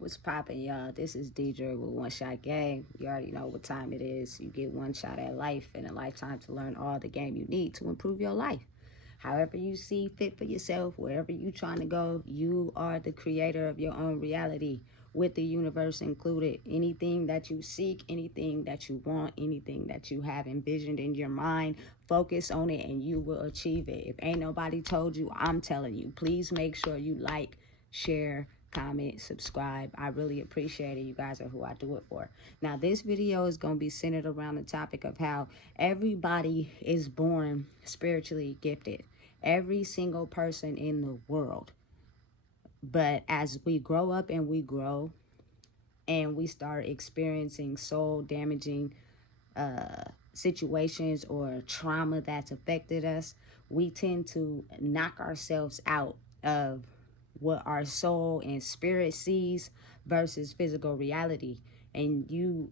What's poppin', y'all? This is Deidre with One Shot Game. You already know what time it is. You get one shot at life and a lifetime to learn all the game you need to improve your life. However you see fit for yourself, wherever you trying to go, you are the creator of your own reality, with the universe included. Anything that you seek, anything that you want, anything that you have envisioned in your mind, focus on it and you will achieve it. If ain't nobody told you, I'm telling you. Please make sure you like, share, comment, subscribe. I really appreciate it. You guys are who I do it for. Now, this video is going to be centered around the topic of how everybody is born spiritually gifted. Every single person in the world. But as we grow up and we grow and we start experiencing soul damaging situations or trauma that's affected us, we tend to knock ourselves out of what our soul and spirit sees versus physical reality. And you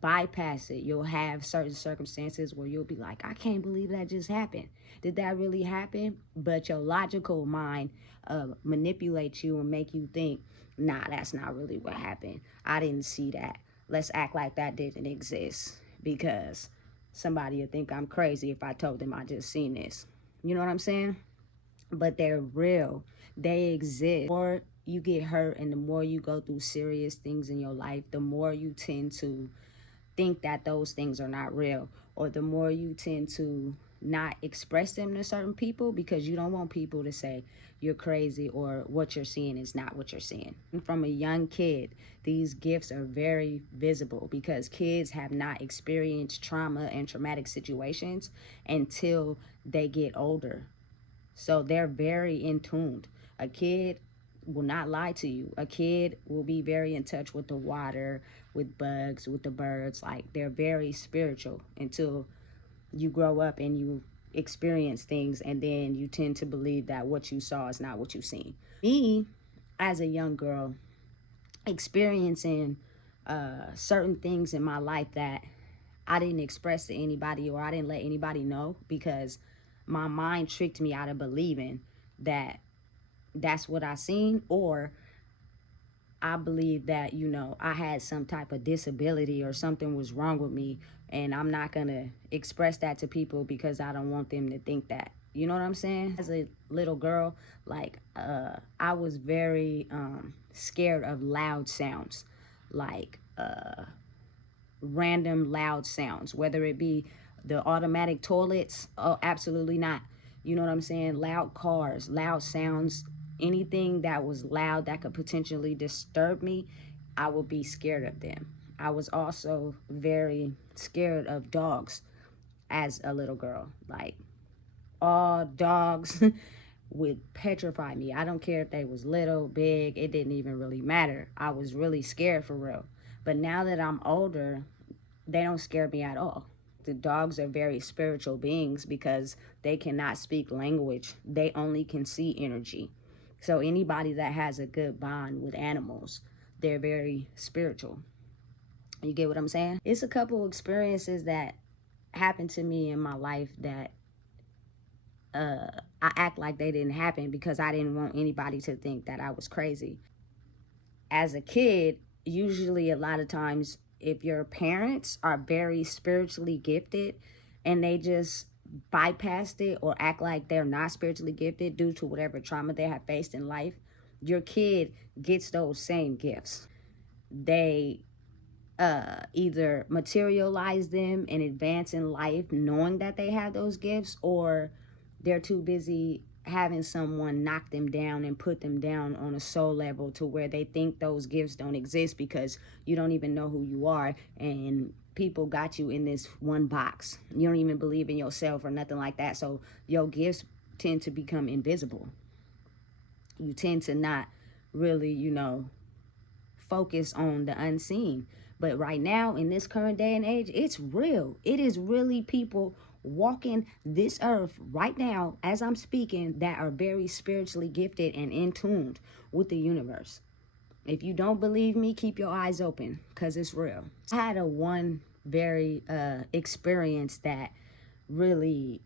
bypass it. You'll have certain circumstances where you'll be like, I can't believe that just happened. Did that really happen? But your logical mind manipulates you and make you think, nah, that's not really what happened. I didn't see that. Let's act like that didn't exist, because somebody would think I'm crazy if I told them I just seen this. You know what I'm saying? But they're real. They exist. The more you get hurt and the more you go through serious things in your life, the more you tend to think that those things are not real, or the more you tend to not express them to certain people because you don't want people to say you're crazy or what you're seeing is not what you're seeing. From a young kid, these gifts are very visible because kids have not experienced trauma and traumatic situations until they get older. So they're very in tuned. A kid will not lie to you. A kid will be very in touch with the water, with bugs, with the birds. Like, they're very spiritual until you grow up and you experience things, and then you tend to believe that what you saw is not what you seen. Me, as a young girl, experiencing certain things in my life that I didn't express to anybody, or I didn't let anybody know, because my mind tricked me out of believing that that's what I seen, or I believe that, I had some type of disability or something was wrong with me, and I'm not going to express that to people because I don't want them to think that. You know what I'm saying? As a little girl, I was very scared of loud sounds, like random loud sounds, whether it be the automatic toilets. Oh, absolutely not. You know what I'm saying? Loud cars, loud sounds, anything that was loud that could potentially disturb me, I would be scared of them. I was also very scared of dogs as a little girl. Like, all dogs would petrify me. I don't care if they was little, big, it didn't even really matter. I was really scared for real. But now that I'm older, they don't scare me at all. The dogs are very spiritual beings because they cannot speak language. They only can see energy. So anybody that has a good bond with animals, they're very spiritual. You get what I'm saying? It's a couple experiences that happened to me in my life that I act like they didn't happen because I didn't want anybody to think that I was crazy. As a kid, usually a lot of times, if your parents are very spiritually gifted and they just bypassed it or act like they're not spiritually gifted due to whatever trauma they have faced in life, your kid gets those same gifts. They either materialize them and advance in life knowing that they have those gifts, or they're too busy having someone knock them down and put them down on a soul level to where they think those gifts don't exist because you don't even know who you are, and people got you in this one box. You don't even believe in yourself or nothing like that, so your gifts tend to become invisible. You tend to not really, focus on the unseen. But right now, in this current day and age, it's real. It is really people walking this earth right now as I'm speaking that are very spiritually gifted and in tuned with the universe. If you don't believe me, keep your eyes open because it's real. I had a one very experience that really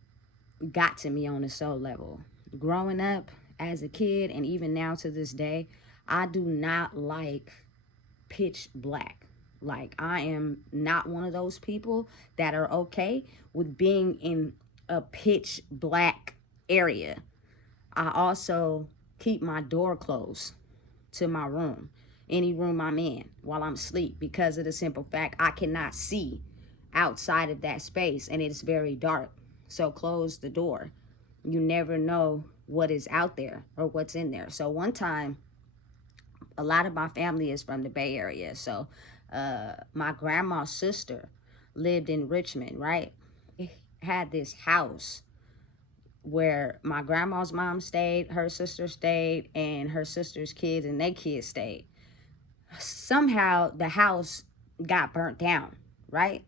got to me on a soul level. Growing up as a kid, and even now to this day, I do not like pitch black. Like, I am not one of those people that are okay with being in a pitch black area. I also keep my door closed to my room, any room I'm in while I'm asleep, because of the simple fact I cannot see outside of that space and it's very dark. So close the door. You never know what is out there or what's in there. So one time, a lot of my family is from the Bay Area. So my grandma's sister lived in Richmond, right? They had this house where my grandma's mom stayed, her sister stayed, and her sister's kids and their kids stayed. Somehow the house got burnt down, right?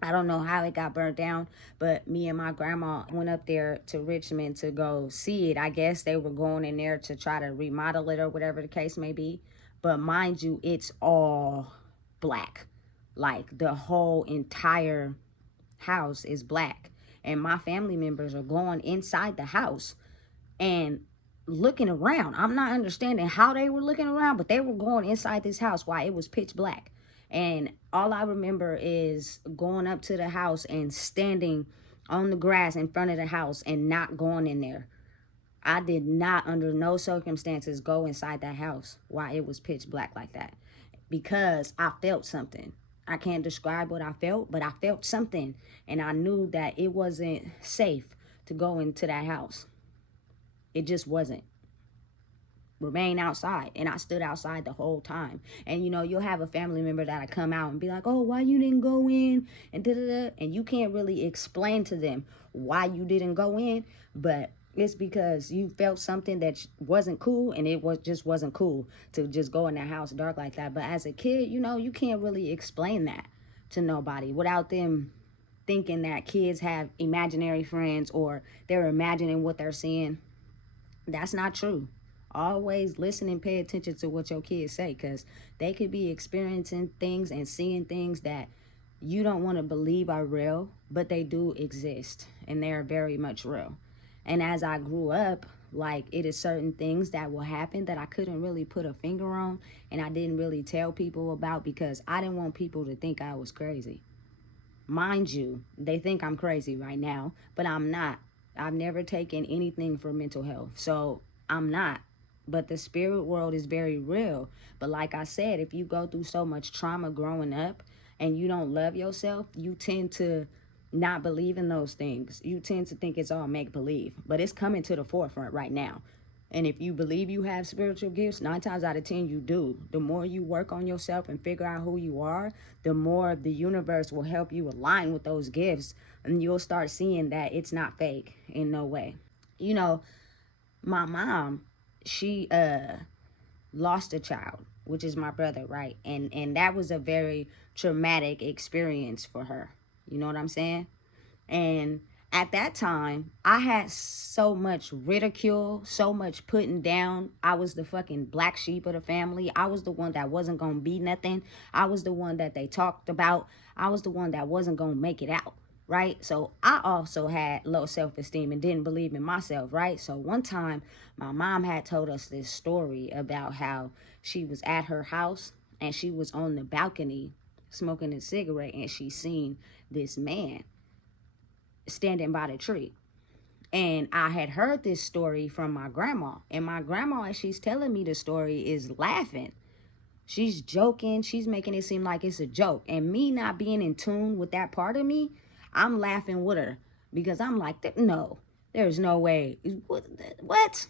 I don't know how it got burnt down, but me and my grandma went up there to Richmond to go see it. I guess they were going in there to try to remodel it or whatever the case may be. But mind you, it's all black. Like, the whole entire house is black. And my family members are going inside the house and looking around. I'm not understanding how they were looking around, but they were going inside this house while it was pitch black. And all I remember is going up to the house and standing on the grass in front of the house and not going in there. I did not, under no circumstances, go inside that house while it was pitch black like that, because I felt something. I can't describe what I felt, but I felt something, and I knew that it wasn't safe to go into that house. It just wasn't. Remain outside. And I stood outside the whole time. And you'll have a family member that'll come out and be like, oh, why you didn't go in, and da-da-da. And you can't really explain to them why you didn't go in, but it's because you felt something that wasn't cool, and it wasn't cool to just go in that house dark like that. But as a kid, you can't really explain that to nobody without them thinking that kids have imaginary friends or they're imagining what they're seeing. That's not true. Always listen and pay attention to what your kids say, because they could be experiencing things and seeing things that you don't want to believe are real, but they do exist, and they're very much real. And as I grew up, like, it is certain things that will happen that I couldn't really put a finger on, and I didn't really tell people about because I didn't want people to think I was crazy. Mind you, they think I'm crazy right now, but I'm not. I've never taken anything for mental health, so I'm not. But the spirit world is very real. But like I said, if you go through so much trauma growing up and you don't love yourself, you tend to not believe in those things. You tend to think it's all make believe, but it's coming to the forefront right now. And if you believe you have spiritual gifts, 9 times out of 10 you do. The more you work on yourself and figure out who you are, the more the universe will help you align with those gifts, and you'll start seeing that it's not fake in no way. My mom, she lost a child, which is my brother, right? And that was a very traumatic experience for her. You know what I'm saying? And at that time, I had so much ridicule, so much putting down. I was the fucking black sheep of the family. I was the one that wasn't gonna be nothing. I was the one that they talked about. I was the one that wasn't gonna make it out, right? So I also had low self-esteem and didn't believe in myself, right? So one time, my mom had told us this story about how she was at her house and she was on the balcony smoking a cigarette, and she seen this man standing by the tree. And I had heard this story from my grandma, and my grandma, as she's telling me the story, is laughing. She's joking. She's making it seem like it's a joke. And me not being in tune with that part of me, I'm laughing with her, because I'm like, no, there's no way. What?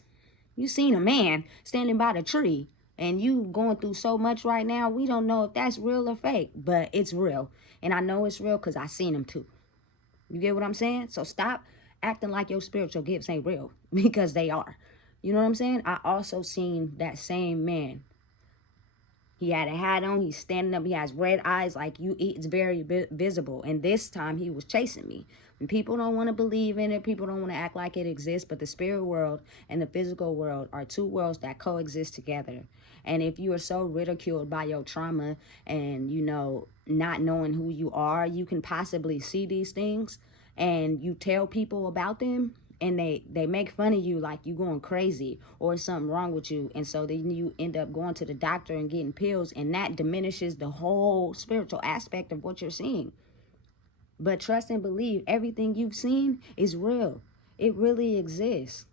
You seen a man standing by the tree, and you going through so much right now, we don't know if that's real or fake, but it's real. And I know it's real because I seen him too. You get what I'm saying? So stop acting like your spiritual gifts ain't real, because they are. You know what I'm saying? I also seen that same man. He had a hat on. He's standing up. He has red eyes. Like, it's very visible. And this time he was chasing me. And people don't want to believe in it. People don't want to act like it exists. But the spirit world and the physical world are two worlds that coexist together. And if you are so ridiculed by your trauma and, not knowing who you are, you can possibly see these things and you tell people about them, and they make fun of you like you going crazy or something wrong with you, and so then you end up going to the doctor and getting pills, and that diminishes the whole spiritual aspect of what you're seeing. But trust and believe everything you've seen is real. It really exists.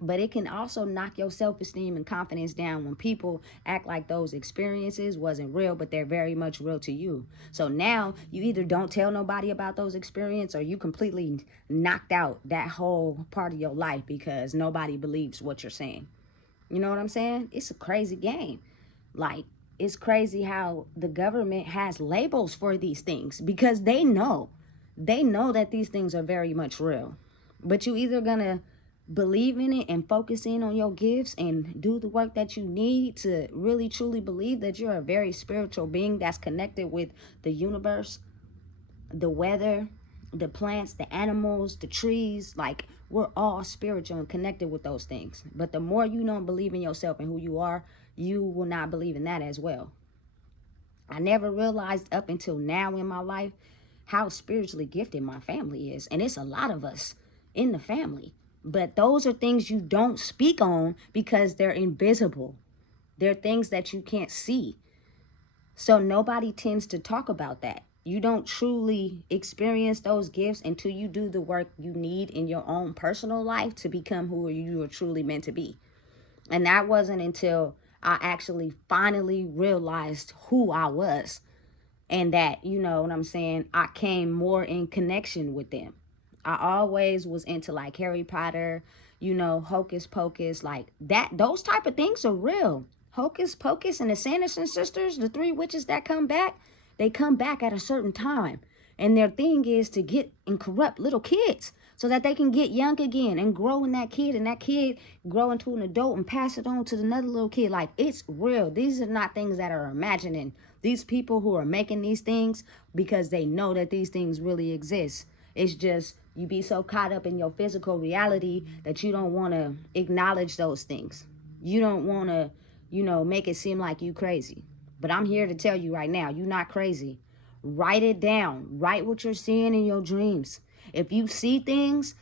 But it can also knock your self-esteem and confidence down when people act like those experiences wasn't real, but they're very much real to you. So now you either don't tell nobody about those experiences, or you completely knocked out that whole part of your life because nobody believes what you're saying. You know what I'm saying? It's a crazy game. Like, it's crazy how the government has labels for these things because they know that these things are very much real. But you either gonna believe in it and focus in on your gifts and do the work that you need to really truly believe that you're a very spiritual being that's connected with the universe, the weather, the plants, the animals, the trees. Like, we're all spiritual and connected with those things. But the more you don't believe in yourself and who you are, you will not believe in that as well. I never realized up until now in my life how spiritually gifted my family is. And it's a lot of us in the family. But those are things you don't speak on because they're invisible. They're things that you can't see. So nobody tends to talk about that. You don't truly experience those gifts until you do the work you need in your own personal life to become who you are truly meant to be. And that wasn't until I actually finally realized who I was, and that, you know what I'm saying, I came more in connection with them. I always was into like Harry Potter, you know, Hocus Pocus, like that. Those type of things are real. Hocus Pocus and the Sanderson sisters, the three witches that come back, they come back at a certain time. And their thing is to get and corrupt little kids so that they can get young again and grow in that kid, and that kid grow into an adult and pass it on to another little kid. Like, it's real. These are not things that are imagining. These people who are making these things because they know that these things really exist. It's just you be so caught up in your physical reality that you don't want to acknowledge those things. You don't want to, you know, make it seem like you crazy. But I'm here to tell you right now, you're not crazy. Write it down. Write what you're seeing in your dreams. If you see things,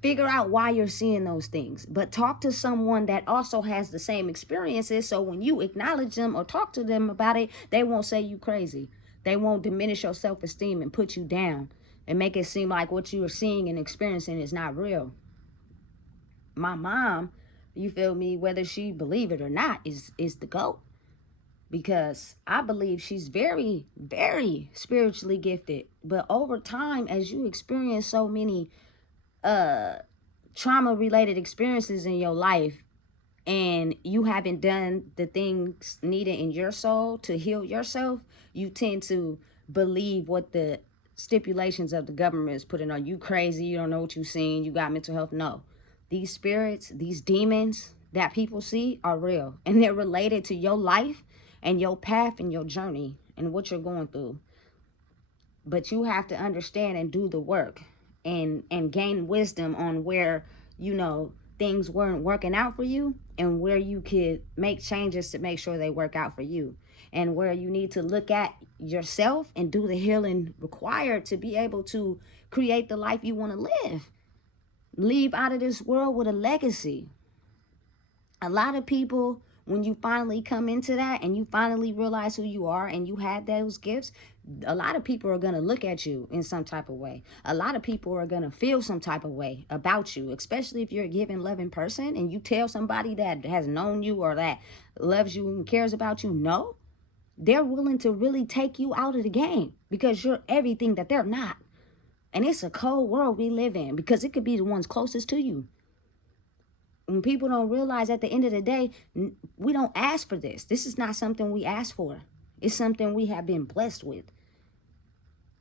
figure out why you're seeing those things. But talk to someone that also has the same experiences, so when you acknowledge them or talk to them about it, they won't say you crazy. They won't diminish your self-esteem and put you down and make it seem like what you are seeing and experiencing is not real. My mom, you feel me, whether she believe it or not, is the GOAT. Because I believe she's very, very spiritually gifted. But over time, as you experience so many trauma-related experiences in your life, and you haven't done the things needed in your soul to heal yourself, you tend to believe what the stipulations of the government is putting on you. Crazy, you don't know what you've seen, you got mental health. No. These spirits, these demons that people see are real. And they're related to your life and your path and your journey and what you're going through. But you have to understand and do the work and gain wisdom on where, you know, things weren't working out for you and where you could make changes to make sure they work out for you, and where you need to look at yourself and do the healing required to be able to create the life you want to live. Leave out of this world with a legacy. A lot of people, when you finally come into that and you finally realize who you are and you had those gifts, a lot of people are going to look at you in some type of way. A lot of people are going to feel some type of way about you, especially if you're a giving, loving person and you tell somebody that has known you or that loves you and cares about you, no, they're willing to really take you out of the game because you're everything that they're not. And it's a cold world we live in because it could be the ones closest to you. When people don't realize at the end of the day, we don't ask for this. This is not something we ask for. It's something we have been blessed with.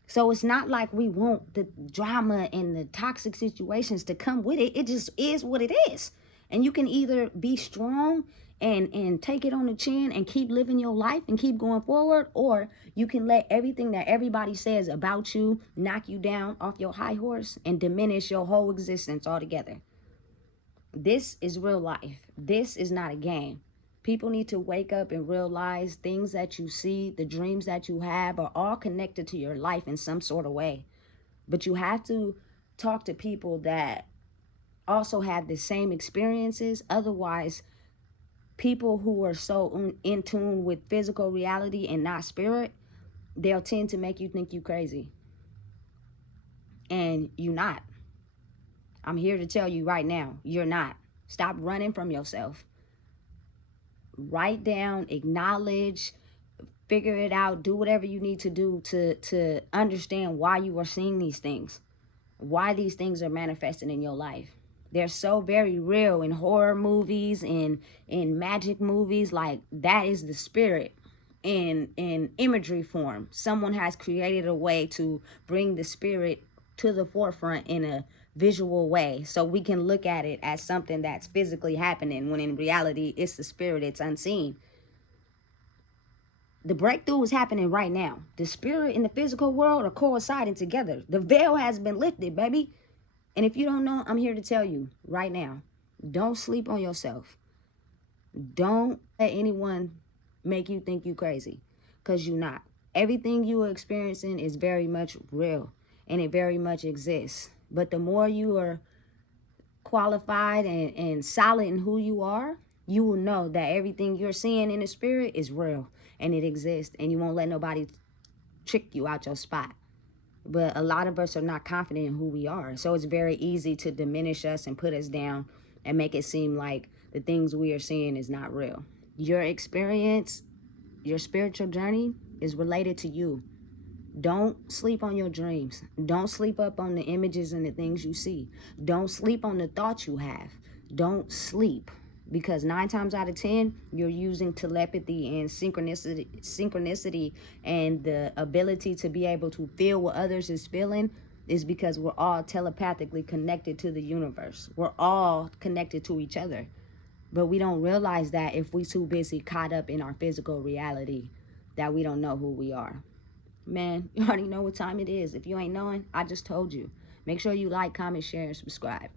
So it's not like we want the drama and the toxic situations to come with it. It just is what it is. And you can either be strong and take it on the chin and keep living your life and keep going forward, or you can let everything that everybody says about you knock you down off your high horse and diminish your whole existence altogether. This is real life. This is not a game. People need to wake up and realize things that you see, the dreams that you have are all connected to your life in some sort of way. But you have to talk to people that also have the same experiences. Otherwise, people who are so in tune with physical reality and not spirit, they'll tend to make you think you crazy. And you're not. I'm here to tell you right now, you're not. Stop running from yourself. Write down, acknowledge, figure it out, do whatever you need to do to understand why you are seeing these things, why these things are manifesting in your life. They're so very real in horror movies, in magic movies. Like, that is the spirit in imagery form. Someone has created a way to bring the spirit to the forefront in a visual way, so we can look at it as something that's physically happening, when in reality it's the spirit, it's unseen. The breakthrough is happening right now. The spirit and the physical world are coinciding together. The veil has been lifted, baby. And if you don't know, I'm here to tell you right now, don't sleep on yourself. Don't let anyone make you think you crazy, because you're not. Everything you are experiencing is very much real, and it very much exists. But the more you are qualified and solid in who you are, you will know that everything you're seeing in the spirit is real and it exists, and you won't let nobody trick you out your spot. But a lot of us are not confident in who we are, so it's very easy to diminish us and put us down and make it seem like the things we are seeing is not real. Your experience, your spiritual journey is related to you. Don't sleep on your dreams. Don't sleep up on the images and the things you see. Don't sleep on the thoughts you have. Don't sleep, because 9 times out of 10, you're using telepathy and synchronicity and the ability to be able to feel what others is feeling, is because we're all telepathically connected to the universe. We're all connected to each other. But we don't realize that if we're too busy caught up in our physical reality, that we don't know who we are. Man, you already know what time it is. If you ain't knowing, I just told you. Make sure you like, comment, share, and subscribe.